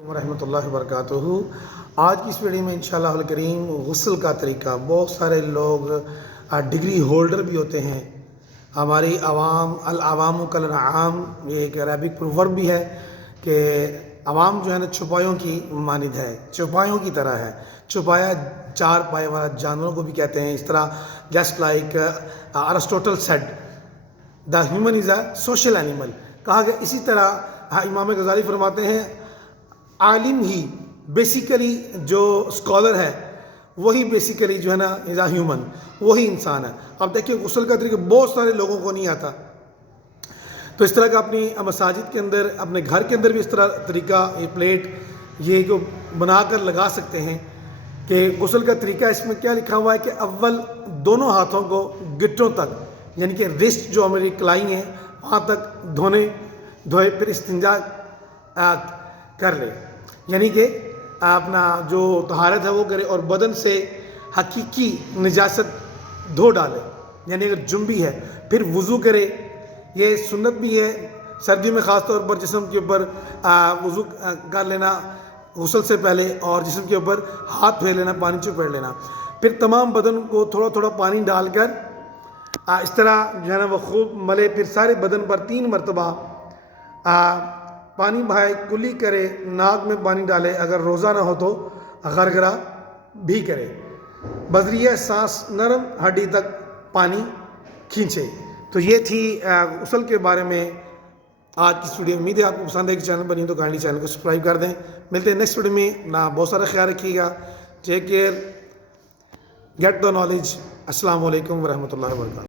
ورحمۃ اللہ وبرکاتہ۔ آج کی اس ویڈیو میں انشاءاللہ الکریم غسل کا طریقہ، بہت سارے لوگ ڈگری ہولڈر بھی ہوتے ہیں، ہماری عوام العوام کالانعام، یہ ایک عربک پروورب بھی ہے کہ عوام جو ہے نا چوپایوں کی مانند ہے، چوپایوں کی طرح ہے۔ چوپایا چار پائے والا جانوروں کو بھی کہتے ہیں، اس طرح just like Aristotle said the human is a social animal, کہا گیا۔ اسی طرح امام غزالی فرماتے ہیں عالم ہی بیسیکلی جو اسکالر ہے وہی بیسیکلی جو ہے نا از اے ہیومن، وہی انسان ہے۔ اب دیکھیں غسل کا طریقہ بہت سارے لوگوں کو نہیں آتا، تو اس طرح کا اپنی مساجد کے اندر، اپنے گھر کے اندر بھی اس طرح طریقہ، یہ پلیٹ یہ جو بنا کر لگا سکتے ہیں کہ غسل کا طریقہ اس میں کیا لکھا ہوا ہے کہ اول دونوں ہاتھوں کو گٹوں تک، یعنی کہ رسٹ جو ہماری کلائی ہیں وہاں تک دھوئے، پھر استنجا کر لے، یعنی کہ اپنا جو طہارت ہے وہ کرے اور بدن سے حقیقی نجاست دھو ڈالے، یعنی اگر جنبی ہے پھر وضو کرے۔ یہ سنت بھی ہے سردیوں میں خاص طور پر جسم کے اوپر وضو کر لینا غسل سے پہلے، اور جسم کے اوپر ہاتھ دھوے لینا، پانی چپیڑ لینا، پھر تمام بدن کو تھوڑا تھوڑا پانی ڈال کر اس طرح جو ہے نا وہ خوب ملے، پھر سارے بدن پر 3 مرتبہ پانی بہائے، کلی کرے، ناک میں پانی ڈالے، اگر روزہ نہ ہو تو غرغرہ بھی کرے، بذریعہ سانس نرم ہڈی تک پانی کھینچے۔ تو یہ تھی غسل کے بارے میں آج کی ویڈیو۔ امید ہے آپ کو پسند ہے کہ چینل بنی تو کائنڈلی چینل کو سبسکرائب کر دیں۔ ملتے ہیں نیکسٹ ویڈیو میں، بہت سارا خیال رکھیے گا، take care, get the knowledge. السلام علیکم ورحمۃ اللہ وبرکاتہ۔